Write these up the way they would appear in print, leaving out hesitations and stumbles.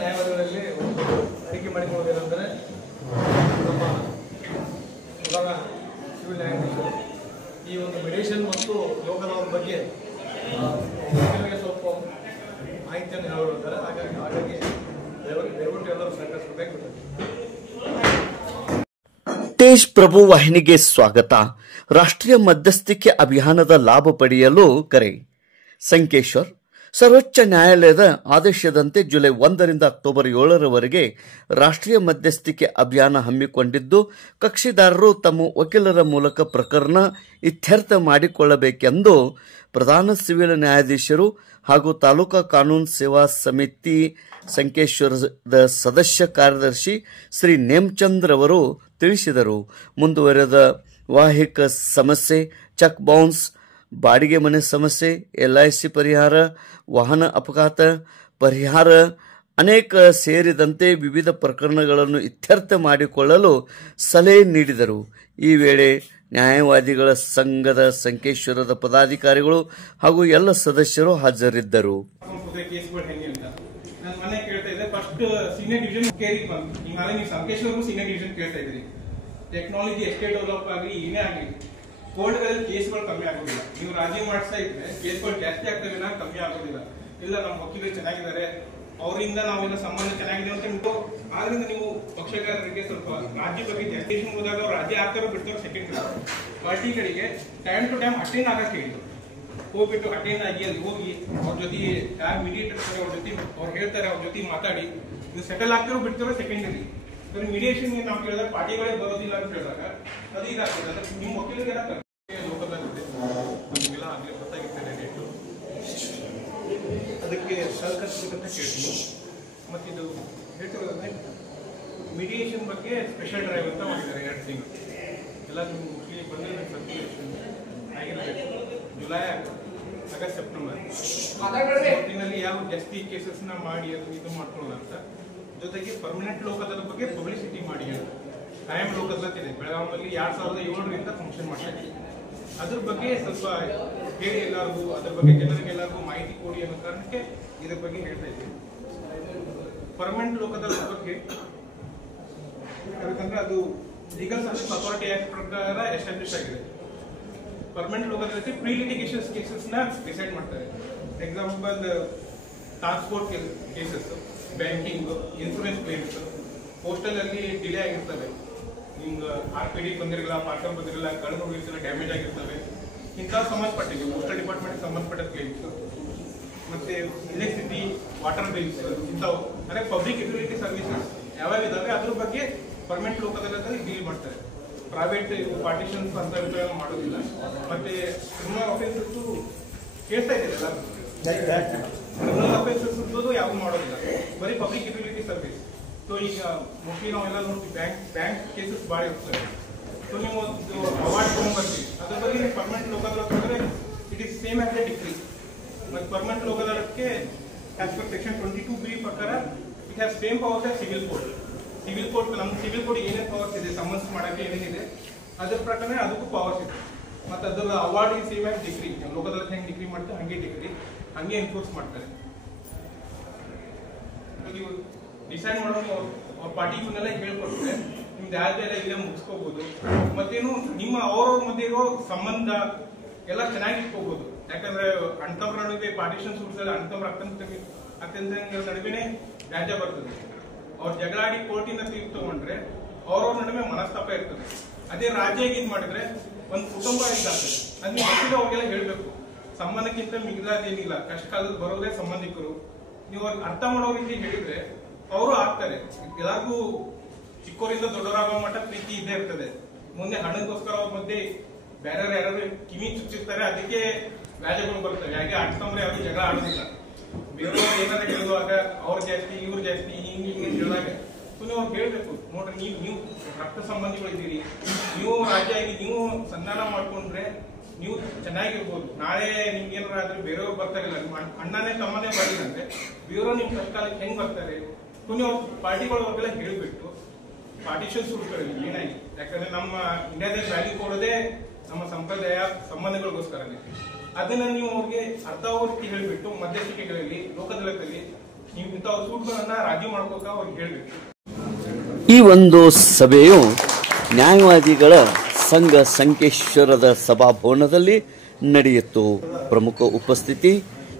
ನ್ಯಾಯವಾದಿಗಳಲ್ಲಿ ಅರಿಕೆ ಮಾಡಿಕೊಳ್ಳುವುದೇನೆಂದರೆ ನಮ್ಮ ಪ್ರಧಾನ ಸಿವಿಲ್ ನ್ಯಾಯಾಧೀಶರು ಈ ಒಂದು ಮೆಡಿಷನ್ ಮತ್ತು ಲೋಕಲಾದ ಬಗ್ಗೆ ಸ್ವಲ್ಪ ಮಾಹಿತಿಯನ್ನು ಹೇಳಿರುತ್ತಾರೆ. ಹಾಗಾಗಿ ದಯವಿಟ್ಟು ಎಲ್ಲರೂ ಸಹಕರಿಸಬೇಕು. ತೇಜ್ ಪ್ರಭು ವಾಹಿನಿಗೆ ಸ್ವಾಗತ. ರಾಷ್ಟ್ರೀಯ ಮಧ್ಯಸ್ಥಿಕೆ ಅಭಿಯಾನದ ಲಾಭ ಪಡೆಯಲು ಕರೆ. ಸಂಕೇಶ್ವರ್ ಸರ್ವೋಚ್ಚ ನ್ಯಾಯಾಲಯದ ಆದೇಶದಂತೆ ಜುಲೈ 1ರಿಂದ ಅಕ್ಟೋಬರ್ 7ರವರೆಗೆ ರಾಷ್ಟ್ರೀಯ ಮಧ್ಯಸ್ಥಿಕೆ ಅಭಿಯಾನ ಹಮ್ಮಿಕೊಂಡಿದ್ದು, ಕಕ್ಷಿದಾರರು ತಮ್ಮ ವಕೀಲರ ಮೂಲಕ ಪ್ರಕರಣ ಇತ್ಯರ್ಥ ಮಾಡಿಕೊಳ್ಳಬೇಕೆಂದು ಪ್ರಧಾನ ಸಿವಿಲ್ ನ್ಯಾಯಾಧೀಶರು ಹಾಗೂ ತಾಲೂಕಾ ಕಾನೂನು ಸೇವಾ ಸಮಿತಿ ಸಂಕೇಶ್ವರದ ಸದಸ್ಯ ಕಾರ್ಯದರ್ಶಿ ಶ್ರೀ ನೇಮಚಂದ್ರ ಅವರು ತಿಳಿಸಿದರು. ಮುಂದುವರೆದ ವಾಹಿಕ ಸಮಸ್ಯೆ, ಚೆಕ್ ಬೌನ್ಸ್, ಬಾಡಿಗೆ ಮನೆ ಸಮಸ್ಯೆ, LIC ಪರಿಹಾರ, ವಾಹನ ಅಪಘಾತ ಪರಿಹಾರ ಅನೇಕ ಸೇರಿದಂತೆ ವಿವಿಧ ಪ್ರಕರಣಗಳನ್ನು ಇತ್ಯರ್ಥ ಮಾಡಿಕೊಳ್ಳಲು ಸಲಹೆ ನೀಡಿದರು. ಈ ವೇಳೆ ನ್ಯಾಯವಾದಿಗಳ ಸಂಘದ ಸಂಕೇಶ್ವರದ ಪದಾಧಿಕಾರಿಗಳು ಹಾಗೂ ಎಲ್ಲ ಸದಸ್ಯರು ಹಾಜರಿದ್ದರು. ಟೆಕ್ನಾಲಜಿ ಎಷ್ಟೇ ಡೆವಲಪ್ ಆಗಲಿ ಏನೇ ಆಗಲಿ ಕೋರ್ಟ್ಗಳಲ್ಲಿ ಕೇಸ್ಗಳು ಕಮ್ಮಿ ಆಗೋದಿಲ್ಲ. ನೀವು ರಾಜಿ ಮಾಡಿಸ್ತಾ ಇದ್ರೆ ಕೇಸ್ಗಳು ಜಾಸ್ತಿ ಆಗ್ತವೆ, ಕಮ್ಮಿ ಆಗೋದಿಲ್ಲ. ಇಲ್ಲ ನಮ್ಮ ವಕೀಲರು ಚೆನ್ನಾಗಿದ್ದಾರೆ, ಅವರಿಂದ ನಾವೆಲ್ಲ ಸಂಬಂಧ ಚೆನ್ನಾಗಿದೆ ಅಂತ ನೀವು ಆದ್ರಿಂದ ನೀವು ಪಕ್ಷಗಾರರಿಗೆ ಸ್ವಲ್ಪ ರಾಜ್ಯ ಬಗ್ಗೆ ಜಾಸ್ತಿ ಹೋದಾಗ ಅವ್ರು ರಾಜ್ಯ ಆಗ್ತಾರೋ ಬಿಡ್ತಾರೋ ಸೆಕೆಂಡ್ ಪಾರ್ಟಿಗಳಿಗೆ ಟೈಮ್ ಟು ಟೈಮ್ ಅಟೆಂಡ್ ಆಗಕ್ಕೆ ಹೇಳಿ. ಹೋಗ್ಬಿಟ್ಟು ಅಟೆಂಡ್ ಆಗಿ ಅಲ್ಲಿ ಹೋಗಿ ಅವ್ರ ಜೊತೆ ಯಾರು ಮೀಡಿಯೇಟರ್ ಅವ್ರ ಜೊತೆ ಅವ್ರು ಹೇಳ್ತಾರೆ, ಅವ್ರ ಜೊತೆ ಮಾತಾಡಿ ನೀವು ಸೆಟಲ್ ಆಗ್ತಾರೋ ಬಿಡ್ತಾರೋ ಸೆಕೆಂಡರಿ. ಮೀಡಿಯೇಷನ್ ನಾವು ಕೇಳಿದಾಗ ಪಾರ್ಟಿಗಳೇ ಬರೋದಿಲ್ಲ ಅಂತ ಹೇಳಿದಾಗ ಅದು ಇದಾಗ್ತದೆ. ನಿಮ್ಮ ವಕೀಲರಿಗೆಲ್ಲ ಲೋಕದಲ್ಲಿದೆ, ನಮಗೆಲ್ಲ ಆಗಲೇ ಗೊತ್ತಾಗಿರ್ತದೆ ರೇಟು, ಅದಕ್ಕೆ ಸಹಕರಿಸಬೇಕಂತ ಕೇಳ್ತೀವಿ. ಮತ್ತಿದು ಹೇಳ್ತಿರೋದಂದ್ರೆ ಮೀಡಿಯೇಷನ್ ಬಗ್ಗೆ ಸ್ಪೆಷಲ್ ಡ್ರೈವ್ ಅಂತ ಮಾಡಿದ್ದಾರೆ 2 ತಿಂಗಳು. ಎಲ್ಲ ನೀವು ಮುಖ್ಯ ಬಂದಿರೋ ಸರ್ಕ್ಯುಲೇಷನ್ ಆಗಿರಬೇಕು. ಜುಲೈ, ಆಗಸ್ಟ್, ಸೆಪ್ಟೆಂಬರ್ ತಿಂಗಳಲ್ಲಿ ಯಾವ ಜಾಸ್ತಿ ಕೇಸಸ್ನ ಮಾಡಿ ಅದು ಇದು ಮಾಡ್ಕೊಳ್ಳೋಣ ಅಂತ. ಜೊತೆಗೆ ಪರ್ಮನೆಂಟ್ ಲೋಕದ ಬಗ್ಗೆ ಪಬ್ಲಿಸಿಟಿ ಮಾಡಿ ಅಂತ ಕಾಯಂ ಲೋಕದಲ್ಲಿದೆ ಬೆಳಗಾವಿಯಲ್ಲಿ 2007ರಿಂದ ಫಂಕ್ಷನ್ ಮಾಡ್ತಾ ಇದ್ದೀವಿ. ಅದ್ರ ಬಗ್ಗೆ ಸ್ವಲ್ಪ ಹೇಳಿ ಎಲ್ಲರಿಗೂ, ಅದ್ರ ಬಗ್ಗೆ ಜನರಿಗೆಲ್ಲರಿಗೂ ಮಾಹಿತಿ ಕೊಡಿ ಅನ್ನೋ ಕಾರಣಕ್ಕೆ ಇದ್ರ ಬಗ್ಗೆ ಹೇಳ್ತಾ ಇದ್ದೀವಿ. ಪರ್ಮನೆಂಟ್ ಲೋಕದ ಬಗ್ಗೆ ಯಾಕಂದ್ರೆ ಅದು ಲೀಗಲ್ ಸರ್ವಿಸ್ ಅಥಾರಿಟಿ ಆಕ್ಟ್ ಪ್ರಕಾರ ಎಸ್ಟಾಬ್ಲಿಷ್ ಆಗಿದೆ. ಪರ್ಮನೆಂಟ್ ಲೋಕದಲ್ಲಿ ಪ್ರೀ ಲಿಟಿಗೇಷನ್ ಕೇಸಸ್ ನ ಡಿಸೈಡ್ ಮಾಡ್ತಾರೆ. Example transport cases, banking, insurance claims, postal ಅಲ್ಲಿ ಡಿಲೇ ಆಗಿರ್ತವೆ, ನಿಮ್ಗೆ RPD ಬಂದಿರಲ್ಲ, ಪಾರ್ಸಲ್ ಬಂದಿರಲ್ಲ, ಕಳೆದು ಹೋಗಿರ್ತಾರೆ, ಡ್ಯಾಮೇಜ್ ಆಗಿರ್ತವೆ, ಇಂತಹ ಸಂಬಂಧಪಟ್ಟಿದೆ ಪೋಸ್ಟಲ್ ಡಿಪಾರ್ಟ್ಮೆಂಟ್ ಸಂಬಂಧಪಟ್ಟ ಕ್ಲೇಮ್ಸ್. ಮತ್ತೆ ಎಲೆಕ್ಟ್ರಿಸಿಟಿ, ವಾಟರ್ ಬಿಲ್ಸ್, ಇಂಥವು ಅಂದ್ರೆ ಪಬ್ಲಿಕ್ ಯುಟಿಲಿಟಿ ಸರ್ವಿಸಸ್ ಯಾವ್ಯಾವ ಇದಾವೆ ಅದ್ರ ಬಗ್ಗೆ ಪರ್ಮನೆಂಟ್ ಲೋಕದಲ್ಲಿ ಡೀಲ್ ಮಾಡ್ತಾರೆ. ಪ್ರೈವೇಟ್ ಪಾರ್ಟಿಷನ್ಸ್ ಅಂತ ಮಾಡೋದಿಲ್ಲ. ಮತ್ತೆ ಕ್ರಿಮಿನಲ್ ಆಫೆನ್ಸಸ್ ಕೇಳ್ತಾ ಇದ್ದಿಲ್ಲ, ಕ್ರಿಮಿನಲ್ ಆಫೆನ್ಸಸ್ ಯಾವುದು ಮಾಡೋದಿಲ್ಲ, ಬರೀ ಪಬ್ಲಿಕ್ ಯುಟಿಲಿಟಿ ಸರ್ವಿಸ್. ಸೊ ಈಗ ಮೋಸ್ಟ್ಲಿ ನಾವೆಲ್ಲ ನೋಡ್ತೀವಿ ಬ್ಯಾಂಕ್ ಕೇಸಸ್ ಭಾಳ ಇರ್ತವೆ. ಸೊ ನೀವು ಅವಾರ್ಡ್ ತಗೊಂಡ್ಬರ್ತೀವಿ, ಅದ್ರ ಬಗ್ಗೆ ಪರ್ಮನೆಂಟ್ ಲೋಕದೊಳಗೆ it is same as a degree. ಮತ್ತು ಪರ್ಮನೆಂಟ್ ಲೋಕದೊಳಕ್ಕೆ ಆಸ್ ಪರ್ ಸೆಕ್ಷನ್ 22B ಪ್ರಕಾರ it has same powers as civil code. Civil code ನಮ್ಮ ಸಿವಿಲ್ ಕೋಡ್ ಏನೇನು ಪವರ್ಸ್ ಇದೆ, ಸಮನ್ಸ್ ಮಾಡೋಕ್ಕೆ ಏನೇನಿದೆ ಅದ್ರ ಪ್ರಕಾರ ಅದಕ್ಕೂ ಪವರ್ಸ್ ಇದೆ. ಮತ್ತು ಅದರ ಅವಾರ್ಡ್ ಈ ಸೇಮ್ ಆಸ್ ಡಿಗ್ರಿ. ಲೋಕದಲ್ಲಿ ಹೆಂಗೆ ಡಿಗ್ರಿ ಮಾಡ್ತಾರೆ ಹಂಗೆ ಡಿಗ್ರಿ ಹಂಗೆ ಎನ್ಫೋರ್ಸ್ ಮಾಡ್ತಾರೆ. ನೀವು ಡಿಸೈಡ್ ಮಾಡೋದು ಅವ್ರ ಪಾರ್ಟಿಗಳನ್ನೆಲ್ಲ ಹೇಳ್ಕೊಡ್ತಾರೆ, ನಿಮ್ದು ಯಾವ್ದೆಲ್ಲ ಇದೆ ಮುಗಿಸ್ಕೋಬಹುದು. ಮತ್ತೇನು ನಿಮ್ಮ ಅವ್ರವ್ರ ಮಧ್ಯೆ ಇರೋ ಸಂಬಂಧ ಎಲ್ಲ ಚೆನ್ನಾಗಿ ಇಟ್ಕೋಬಹುದು. ಯಾಕಂದ್ರೆ ಅಣ್ತಮ್ರ ನಡುವೆ ಪಾರ್ಟಿಷನ್ ಸೂಡ್ಸಲ್ಲ, ಅಣ್ತಮ್ರ ಅತ್ಯಂತ ನಡುವೆನೆ ರಾಜ್ಯ ಬರ್ತದೆ. ಅವ್ರ ಜಗಳಾಡಿ ಕೋರ್ಟಿನ ತೀರ್ಪು ತಗೊಂಡ್ರೆ ಅವ್ರವ್ರ ನಡುವೆ ಮನಸ್ತಾಪ ಇರ್ತದೆ. ಅದೇ ರಾಜ್ಯ ಏನ್ ಮಾಡಿದ್ರೆ ಒಂದು ಕುಟುಂಬ ಇದ್ದಾಗ್ತದೆ. ಅದ್ ನೀವು ಅವ್ರಿಗೆಲ್ಲ ಹೇಳ್ಬೇಕು, ಸಂಬಂಧಕ್ಕಿಂತ ಮಿಗಿಲಾದೇನಿಲ್ಲ, ಕಷ್ಟ ಕಾಲದಲ್ಲಿ ಬರೋದೇ ಸಂಬಂಧಿಕರು. ನೀವು ಅವ್ರಿಗೆ ಅರ್ಥ ಮಾಡೋ ರೀತಿ ಹೇಳಿದ್ರೆ ಅವರು ಆಗ್ತಾರೆ. ಎಲ್ಲರಿಗೂ ಚಿಕ್ಕವರಿಂದ ದೊಡ್ಡವರಾಗೋ ಮಟ್ಟ ಪ್ರೀತಿ ಇದ್ದೇ ಇರ್ತದೆ. ಮುಂದೆ ಹಣಕ್ಕೋಸ್ಕರ ಅವ್ರ ಮಧ್ಯೆ ಬೇರೆ ಯಾರು ಕಿವಿ ಚುಚ್ಚಿರ್ತಾರೆ, ಅದಕ್ಕೆ ವ್ಯಾಜ್ಯಗಳು ಬರ್ತವೆ. ಹಾಗೆ ಅಣ್ತಂದ್ರೆ ಯಾರು ಜಗಳ ಆಡೋದಿಲ್ಲ. ಬೇರೆಯವ್ರು ಏನಾದ್ರು ಹೇಳುವಾಗ ಅವ್ರು ಜಾಸ್ತಿ ಇವ್ರು ಜಾಸ್ತಿ ಹಿಂಗೆ ಹೇಳಿದಾಗ ನೀವು ಅವ್ರು ಹೇಳ್ಬೇಕು, ನೋಡ್ರಿ ನೀವು ರಕ್ತ ಸಂಬಂಧಿಗಳಿದ್ದೀರಿ, ನೀವು ರಾಜ್ಯ ಆಗಿ ನೀವು ಸಂಧಾನ ಮಾಡ್ಕೊಂಡ್ರೆ ನೀವು ಚೆನ್ನಾಗಿರ್ಬೋದು. ನಾಳೆ ನಿಮ್ಗೆ ಏನಾರ ಆದ್ರೆ ಬೇರೆಯವ್ರು ಬರ್ತಾರಿಲ್ಲ, ನಿಮ್ಮ ಅಣ್ಣನೇ ತಮ್ಮನೇ ಬರಲಿಲ್ಲಂದ್ರೆ ಬೇರೆಯವ್ರು ನಿಮ್ ಕಷ್ಟಕಾಲಕ್ಕೆ ಹೆಂಗ್ ಬರ್ತಾರೆ? ನೀವು ಪಾರ್ಟಿಗಳವ್ರಿಗೆಲ್ಲ ಹೇಳ್ಬಿಟ್ಟು ಪಾರ್ಟಿಷನ್ ಸುಡ್ಕೊಳ್ಳಿ ಏನಾಗಿ. ಯಾಕಂದ್ರೆ ನಮ್ಮ ಇಂಡಿಯಾದಲ್ಲಿ ವ್ಯಾಲ್ಯೂ ಕೊಡೋದೇ ನಮ್ಮ ಸಂಪ್ರದಾಯ ಸಂಬಂಧಗಳಿಗೋಸ್ಕರನೇ. ಅದನ್ನ ನೀವು ಅವ್ರಿಗೆ ಅರ್ಥ ರೀತಿ ಹೇಳ್ಬಿಟ್ಟು ಮಧ್ಯಸ್ಥಿಕೆಗಳಲ್ಲಿ ಲೋಕದಳದಲ್ಲಿ ಇಂಥ ಸೂಟ್ಗಳನ್ನ ರಾಜಿ ಮಾಡ್ಕೋಕ ಅವ್ರಿಗೆ ಹೇಳ್ಬೇಕು. ಈ ಒಂದು ಸಭೆಯು ನ್ಯಾಯವಾದಿಗಳ ಸಂಘ ಸಂಕೇಶ್ವರದ ಸಭಾಭವನದಲ್ಲಿ ನಡೆಯಿತು. ಪ್ರಮುಖ ಉಪಸ್ಥಿತಿ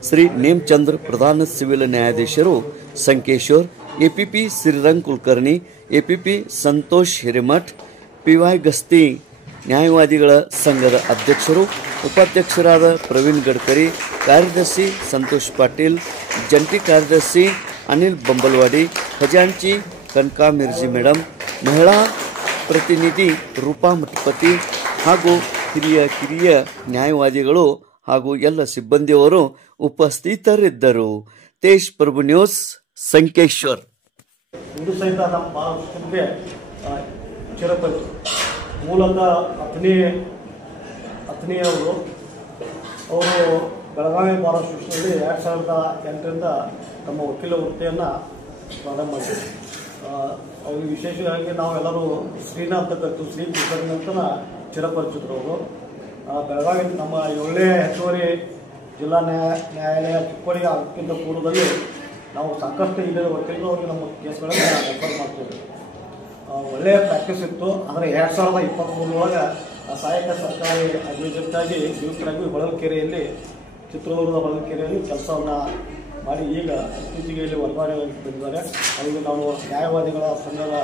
ಶ್ರೀ ನೇಮಚಂದ್ರ ಪ್ರಧಾನ ಸಿವಿಲ್ ನ್ಯಾಯಾಧೀಶರು Sankeshwar, app ಶ್ರೀರಂಗ್ Kulkarni, app Santosh Hiremath, PY Gasti ನ್ಯಾಯವಾದಿಗಳ ಸಂಘದ ಅಧ್ಯಕ್ಷರು, ಉಪಾಧ್ಯಕ್ಷರಾದ ಪ್ರವೀಣ್ ಗಡ್ಕರಿ, ಕಾರ್ಯದರ್ಶಿ ಸಂತೋಷ್ ಪಾಟೀಲ್, ಜಂಟಿ ಕಾರ್ಯದರ್ಶಿ ಅನಿಲ್ ಬಂಬಲ್ವಾಡಿ, ಖಜಾಂಚಿ ಕನಕಾ ಮಿರ್ಜಿ ಮೇಡಮ್, ಮಹಿಳಾ ಪ್ರತಿನಿಧಿ ರೂಪಾ ಮಠಪತಿ ಹಾಗೂ ಕಿರಿಯ ನ್ಯಾಯವಾದಿಗಳು ಹಾಗೂ ಎಲ್ಲ ಸಿಬ್ಬಂದಿಯವರು ಉಪಸ್ಥಿತರಿದ್ದರು. ತೇಜ್ ಪ್ರಭು ನ್ಯೂಸ್, ಸಂಕೇಶ್ವರ್. ಇದು ಸಹಿತ ನಮ್ಮ ಭಾರತಕ್ಕೆ ಚಿರಪರಿಚಿತ. ಮೂಲತಃ ಅತ್ನಿಯವರು ಅವರು ಬೆಳಗಾವಿ ಬಾರ್ ಅಸೋಸಿಯೇಷನ್ನಲ್ಲಿ 2008ರಿಂದ ತಮ್ಮ ವಕೀಲ ವೃತ್ತಿಯನ್ನು ಪ್ರಾರಂಭ ಮಾಡಿದರು. ಅವ್ರಿಗೆ ವಿಶೇಷವಾಗಿ ನಾವೆಲ್ಲರೂ ಶ್ರೀನ ಅಂತ ಕರಿತು, ಶ್ರೀ ಕುಲಕರ್ಣಿ ಅಂತ ಚಿರಪರಿಚಿತರು. ಅವರು ಬೆಳಗಾವಿ ನಮ್ಮ 7ನೇ ಹೆಚ್ಚುವರಿ ಜಿಲ್ಲಾ ನ್ಯಾಯಾಲಯ ಚಿಕ್ಕೋಡಿಗೆ ಅದಕ್ಕಿಂತ ಪೂರ್ವದಲ್ಲಿ ನಾವು ಸಾಕಷ್ಟು ಇಲ್ಲದ ವಕೀಲರು ಅವ್ರಿಗೆ ನಮ್ಮ ಕೇಸ್ಗಳನ್ನು ರೆಫರ್ ಮಾಡ್ತೀವಿ. ಒಳ್ಳೆಯ ಪ್ರಾಕ್ಟೀಸ್ ಇತ್ತು. ಆದರೆ 2023 ಸಹಾಯಕ ಸರ್ಕಾರಿ ಅಭಿಯೋಜಕರಾಗಿ ನಿಯುಕ್ತರಾಗಿ ಹೊಳಲ್ಕೆರೆಯಲ್ಲಿ, ಚಿತ್ರದುರ್ಗದ ಹೊಳಲ್ಕೆರೆಯಲ್ಲಿ ಕೆಲಸವನ್ನು ಮಾಡಿ ಈಗ ಇತ್ತೀಚೆಗೆ ಇಲ್ಲಿ ವರ್ಗಾವಣೆ ಬಂದಿದ್ದಾರೆ. ಅವರಿಗೆ ನಾವು ನ್ಯಾಯವಾದಿಗಳ ಸಂಘದ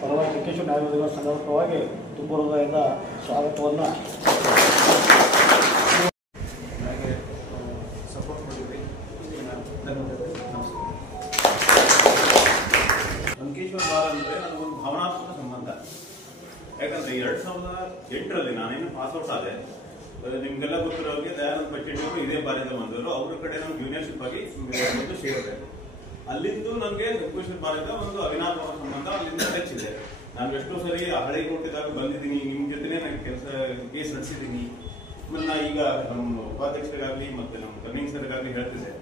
ಪರವಾಗಿ, ಸಂಕೇಶ್ವರ ನ್ಯಾಯವಾದಿಗಳ ಸಂಘದ ಪರವಾಗಿ ತುಂಬ ಹೃದಯದ ಸ್ವಾಗತವನ್ನು ಸಪೋರ್ಟ್ ಮಾಡಿದ್ರಿ. ಧನ್ಯವಾದಗಳು. ಸಂಕೇಶ್ವರ ಬಾರ್ ಅಂದ್ರೆ ನನಗೊಂದು ಭಾವನಾತ್ಮಕ ಸಂಬಂಧ. ಯಾಕಂದ್ರೆ 2008ರಲ್ಲಿ ನಾನೇನು ಪಾಸ್ಔಟ್ ಆದೆ. ನಿಮ್ಗೆಲ್ಲ ಗೊತ್ತಿರೋರಿಗೆ ದಯಾನಂದ ಪಟ್ಟಿಯವರು ಇದೇ ಬಾರಿಂದ ಬಂದರು. ಅವ್ರ ಕಡೆ ನಾನು ಜೂನಿಯರ್ಶಿಪ್ ಆಗಿ ಒಂದು ಸೇರಿದೆ. ಅಲ್ಲಿಂದು ನನಗೆ ಸಂಕೇಶ್ವರ ಬಾರಿಂದ ಒಂದು ಅವಿನಾಭಾವ ಸಂಬಂಧ ಅಲ್ಲಿಂದ ಹೆಚ್ಚಿದೆ. ನಾನು ಎಷ್ಟೋ ಸರಿ ಹಳೆ ಕೋರ್ಟಿದಾಗ ಬಂದಿದ್ದೀನಿ, ನಿಮ್ಮ ಜೊತೆನೇ ನನಗೆ ಕೇಸ್ ನಡೆಸಿದ್ದೀನಿ. ಮತ್ತು ನಾ ಈಗ ನಮ್ಮ ಉಪಾಧ್ಯಕ್ಷರಿಗಾಗಲಿ ಮತ್ತು ನಮ್ಮ ಕನ್ನಿಂಗ್ ಸರ್ಗಾಗಲಿ ಹೇಳ್ತಿದ್ದೆ,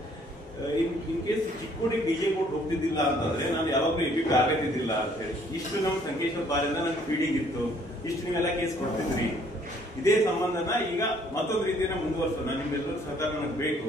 in case Chikkodi DJ court ಹೋಗ್ತಿದ್ದಿಲ್ಲ ಅಂತಂದ್ರೆ ನಾನು ಯಾವಾಗಲೂ ಎಪಿಪಿ ಆಗತ್ತಿದ್ದಿಲ್ಲ ಅಂತ ಹೇಳಿ. ಇಷ್ಟು ನಮ್ಮ ಸಂಕೇಶ್ವರ ಬಾರಿಂದ ನನಗೆ ಫೀಡಿಂಗ್ ಇತ್ತು. ಇಷ್ಟು ನೀವೆಲ್ಲ ಕೇಸ್ ಕೊಡ್ತಿದ್ರಿ. ಇದೇ ಸಂಬಂಧನ ಈಗ ಮತ್ತೊಂದು ರೀತಿಯ ಮುಂದುವರ್ಸೋಣ. ನಿಮ್ಮೆಲ್ಲರೂ ಸಹಕಾರ ನನಗೆ ಬೇಕು.